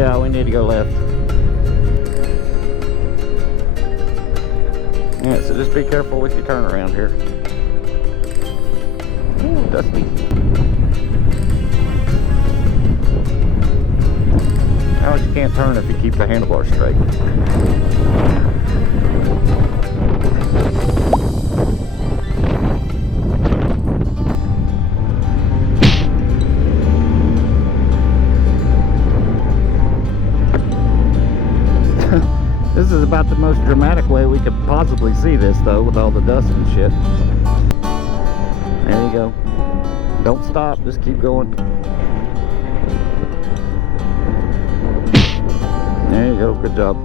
Yeah, we need to go left. Yeah, so just be careful with your turnaround here. Ooh, dusty. Now you can't turn if you keep the handlebars straight. This is about the most dramatic way we could possibly see this, though, with all the dust and shit. There you go. Don't stop, just keep going. There you go, good job.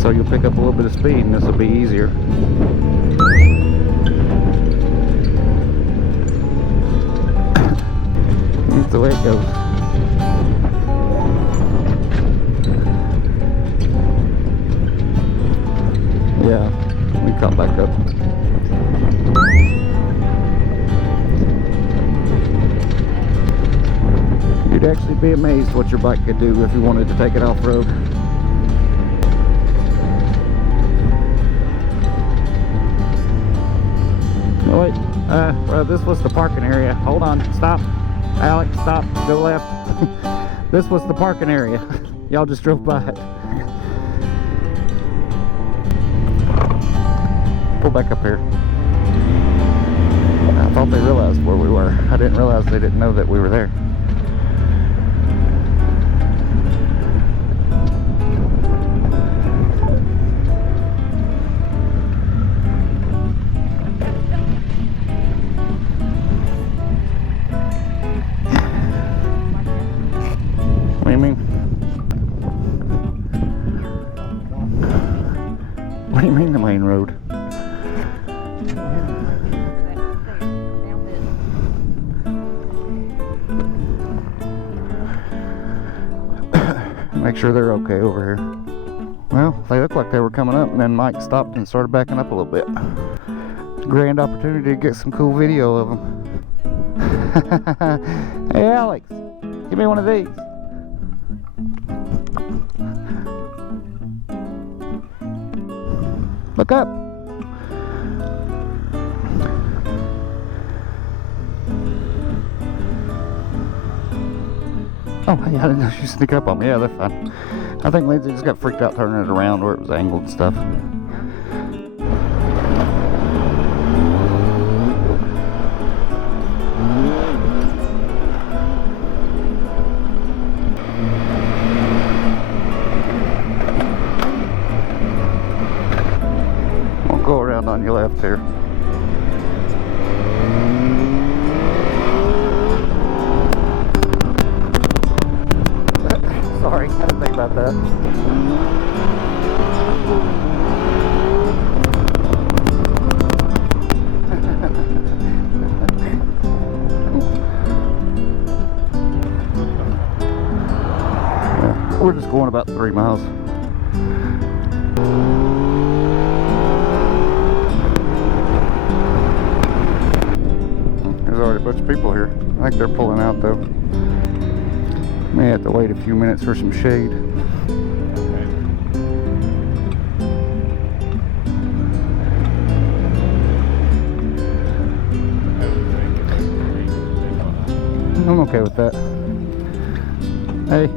So you'll pick up a little bit of speed and this will be easier. That's the way it goes. Yeah, we come back up. You'd actually be amazed what your bike could do if you wanted to take it off-road. Oh wait, well, this was the parking area. Hold on, stop. Alex, stop, go left. This was the parking area. Y'all just drove by it. Pull back up here. I thought they realized where we were. I didn't realize they didn't know that we were there. What do you mean? What do you mean the main road? Make sure they're okay over here. Well, they look like they were coming up, and then Mike stopped and started backing up a little bit. Grand opportunity to get some cool video of them. Hey Alex, give me one of these. Look up. Oh, yeah, I didn't know she sneak up on me. Yeah, they're fine. I think Lindsay just got freaked out turning it around where it was angled and stuff. We'll go around on your left here. Sorry, I didn't think about that. Yeah, we're just going about 3 miles. There's already a bunch of people here. I think they're pulling out though. May have to wait a few minutes for some shade. I'm okay with that. Hey.